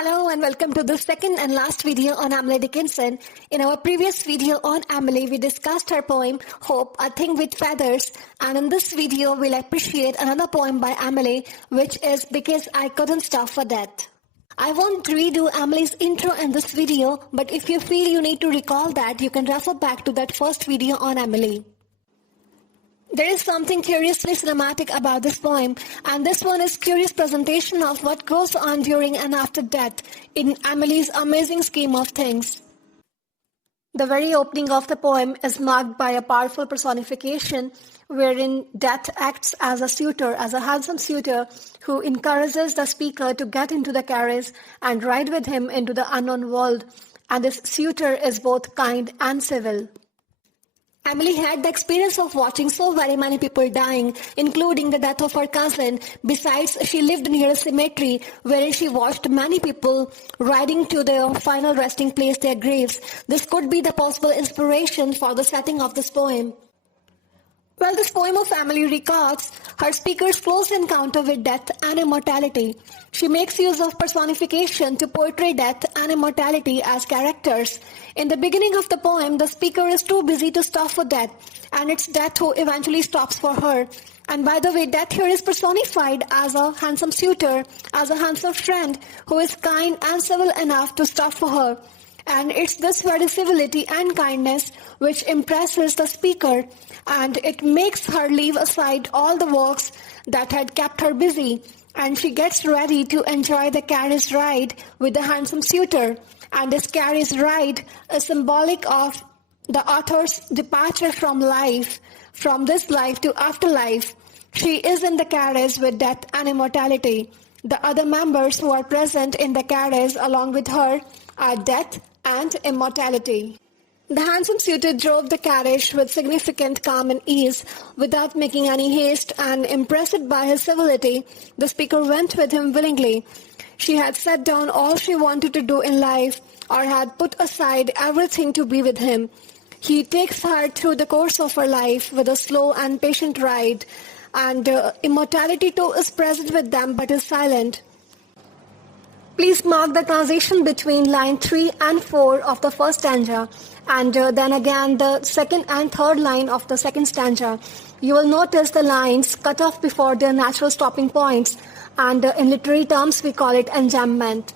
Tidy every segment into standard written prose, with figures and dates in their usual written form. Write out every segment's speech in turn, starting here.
Hello and welcome to the second and last video on Emily Dickinson. In our previous video on Emily, we discussed her poem, Hope, A Thing with Feathers. And in this video, we'll appreciate another poem by Emily, which is Because I Couldn't Stop for Death. I won't redo Emily's intro in this video, but if you feel you need to recall that, you can refer back to that first video on Emily. There is something curiously cinematic about this poem, and this one is curious presentation of what goes on during and after death in Emily's amazing scheme of things. The very opening of the poem is marked by a powerful personification wherein death acts as a suitor, as a handsome suitor who encourages the speaker to get into the carriage and ride with him into the unknown world, and this suitor is both kind and civil. Emily had the experience of watching so very many people dying, including the death of her cousin. Besides, she lived near a cemetery wherein she watched many people riding to their final resting place, their graves. This could be the possible inspiration for the setting of this poem. Well, this poem of Emily records her speaker's close encounter with death and immortality. She makes use of personification to portray death and immortality as characters. In the beginning of the poem, the speaker is too busy to stop for death, and it's death who eventually stops for her. And by the way, death here is personified as a handsome suitor, as a handsome friend who is kind and civil enough to stop for her. And it's this very civility and kindness which impresses the speaker, and it makes her leave aside all the works that had kept her busy, and she gets ready to enjoy the carriage ride with the handsome suitor. And this carriage ride is symbolic of the author's departure from life, from this life to afterlife. She is in the carriage with death and immortality. The other members who are present in the carriage along with her are death and immortality. The handsome suitor drove the carriage with significant calm and ease, without making any haste, and impressed by his civility, the speaker went with him willingly. She had set down all she wanted to do in life, or had put aside everything to be with him. He takes her through the course of her life with a slow and patient ride, and immortality too is present with them but is silent. Please mark the transition between line 3 and 4 of the first stanza, and then again the second and third line of the second stanza. You will notice the lines cut off before their natural stopping points, and in literary terms we call it enjambment.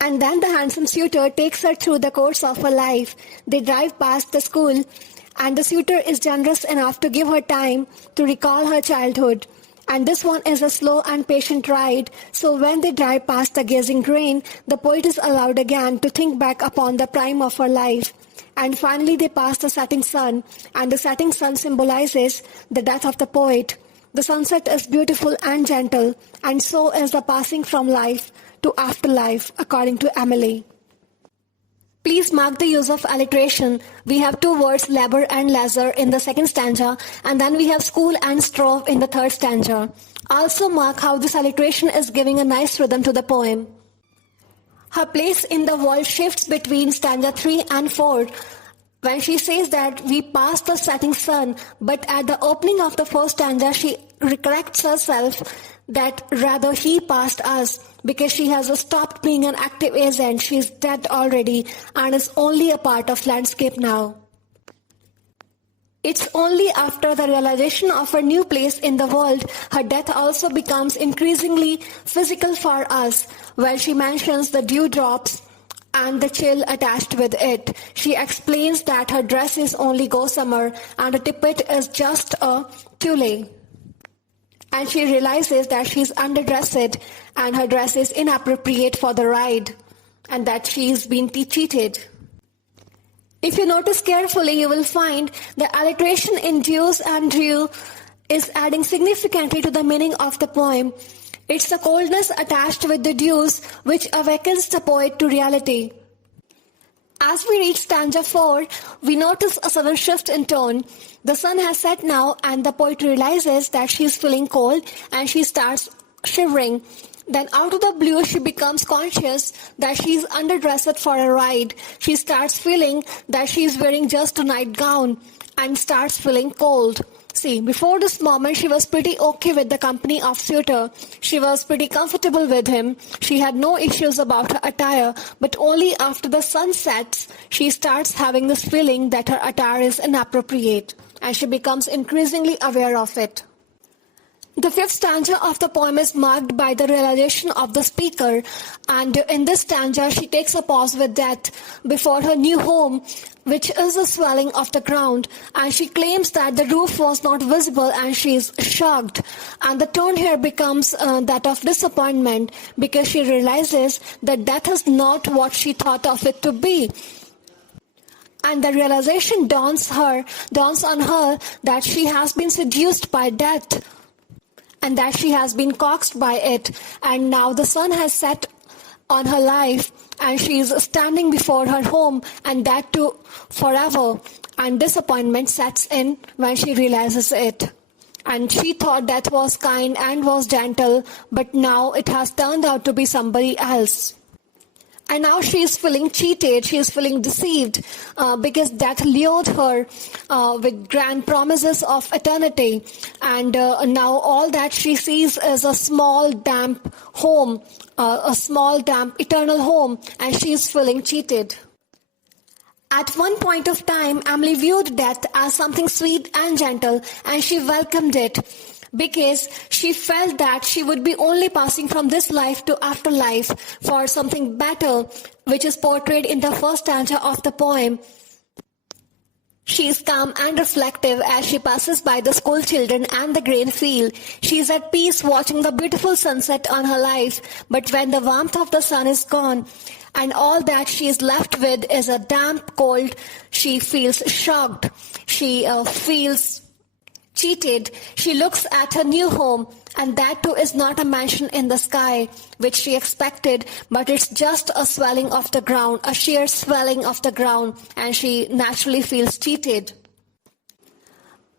And then the handsome suitor takes her through the course of her life. They drive past the school, and the suitor is generous enough to give her time to recall her childhood. And this one is a slow and patient ride, so when they drive past the gazing grain, the poet is allowed again to think back upon the prime of her life. And finally they pass the setting sun, and the setting sun symbolizes the death of the poet. The sunset is beautiful and gentle, and so is the passing from life to afterlife, according to Emily. Please mark the use of alliteration. We have two words, labor and leisure, in the second stanza, and then we have school and strove in the third stanza. Also mark how this alliteration is giving a nice rhythm to the poem. Her place in the world shifts between stanza 3 and 4. When she says that we passed the setting sun, but at the opening of the first stanza, she corrects herself that rather he passed us, because she has stopped being an active agent. She is dead already and is only a part of landscape now. It's only after the realization of her new place in the world, her death also becomes increasingly physical for us. While she mentions the dewdrops and the chill attached with it, she explains that her dress is only gossamer and a tippet is just a tulle. And she realizes that she's underdressed and her dress is inappropriate for the ride, and that she's been cheated. If you notice carefully, you will find the alliteration in dews and dew is adding significantly to the meaning of the poem. It's the coldness attached with the dews which awakens the poet to reality. As we reach stanza 4, we notice a sudden shift in tone. The sun has set now, and the poet realizes that she is feeling cold, and she starts shivering. Then out of the blue, she becomes conscious that she is underdressed for a ride. She starts feeling that she is wearing just a nightgown and starts feeling cold. See, before this moment, she was pretty okay with the company of suitor. She was pretty comfortable with him. She had no issues about her attire, but only after the sun sets, she starts having this feeling that her attire is inappropriate, and she becomes increasingly aware of it. The fifth stanza of the poem is marked by the realization of the speaker, and in this stanza she takes a pause with death before her new home, which is the swelling of the ground, and she claims that the roof was not visible and she is shocked. And the tone here becomes that of disappointment, because she realizes that death is not what she thought of it to be. And the realization dawns on her that she has been seduced by death, and that she has been coaxed by it, and now the sun has set on her life, and she is standing before her home, and that too forever. And disappointment sets in when she realizes it. And she thought death was kind and was gentle, but now it has turned out to be somebody else. And now she is feeling cheated, she is feeling deceived, because death lured her with grand promises of eternity. And now all that she sees is a small, damp home, a small, damp, eternal home, and she is feeling cheated. At one point of time, Emily viewed death as something sweet and gentle, and she welcomed it, because she felt that she would be only passing from this life to afterlife for something better, which is portrayed in the first stanza of the poem. She is calm and reflective as she passes by the school children and the grain field. She is at peace watching the beautiful sunset on her life, but when the warmth of the sun is gone, and all that she is left with is a damp cold, she feels shocked. She feels cheated. She looks at her new home, and that too is not a mansion in the sky, which she expected, but it's just a swelling of the ground, a sheer swelling of the ground, and she naturally feels cheated.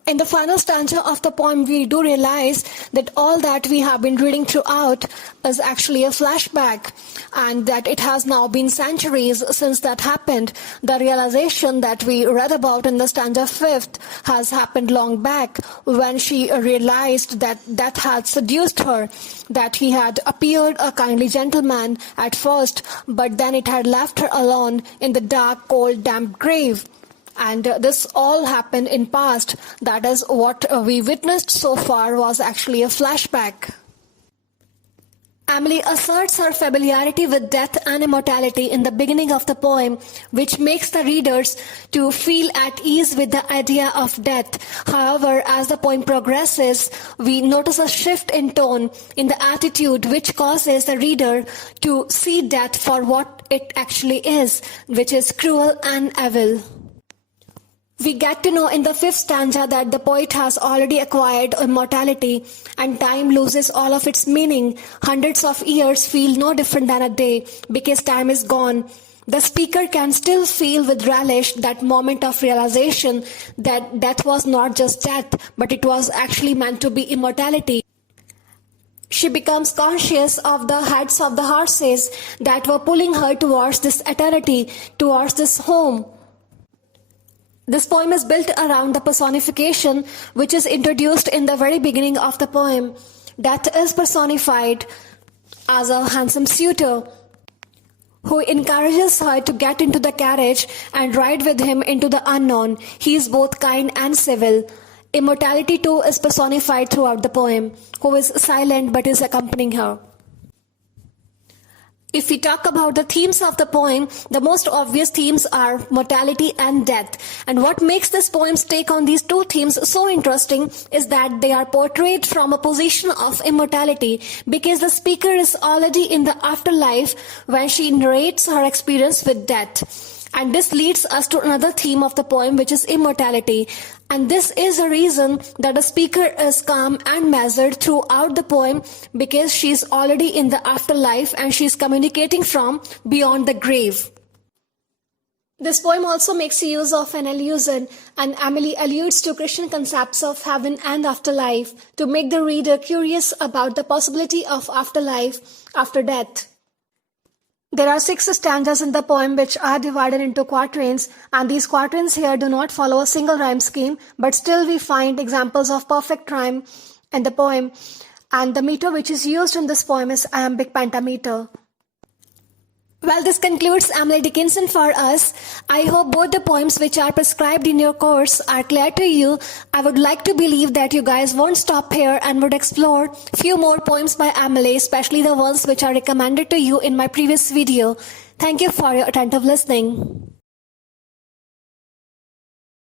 In the final stanza of the poem, we do realize that all that we have been reading throughout is actually a flashback, and that it has now been centuries since that happened. The realization that we read about in the stanza 5th has happened long back, when she realized that death had seduced her, that he had appeared a kindly gentleman at first, but then it had left her alone in the dark, cold, damp grave. And this all happened in past. That is what we witnessed so far was actually a flashback. Emily asserts her familiarity with death and immortality in the beginning of the poem, which makes the readers to feel at ease with the idea of death. However, as the poem progresses, we notice a shift in tone, in the attitude, which causes the reader to see death for what it actually is, which is cruel and evil. We get to know in the 5th stanza that the poet has already acquired immortality, and time loses all of its meaning. Hundreds of years feel no different than a day, because time is gone. The speaker can still feel with relish that moment of realization that death was not just death, but it was actually meant to be immortality. She becomes conscious of the heads of the horses that were pulling her towards this eternity, towards this home. This poem is built around the personification, which is introduced in the very beginning of the poem. Death is personified as a handsome suitor who encourages her to get into the carriage and ride with him into the unknown. He is both kind and civil. Immortality too is personified throughout the poem, who is silent but is accompanying her. If we talk about the themes of the poem, the most obvious themes are mortality and death. And what makes this poem's take on these two themes so interesting is that they are portrayed from a position of immortality, because the speaker is already in the afterlife when she narrates her experience with death. And this leads us to another theme of the poem, which is immortality. And this is a reason that the speaker is calm and measured throughout the poem, because she is already in the afterlife and she is communicating from beyond the grave. This poem also makes use of an allusion, and Emily alludes to Christian concepts of heaven and afterlife to make the reader curious about the possibility of afterlife after death. There are 6 stanzas in the poem which are divided into quatrains, and these quatrains here do not follow a single rhyme scheme, but still we find examples of perfect rhyme in the poem, and the meter which is used in this poem is iambic pentameter. Well, this concludes Emily Dickinson for us. I hope both the poems which are prescribed in your course are clear to you. I would like to believe that you guys won't stop here and would explore few more poems by Emily, especially the ones which are recommended to you in my previous video. Thank you for your attentive listening.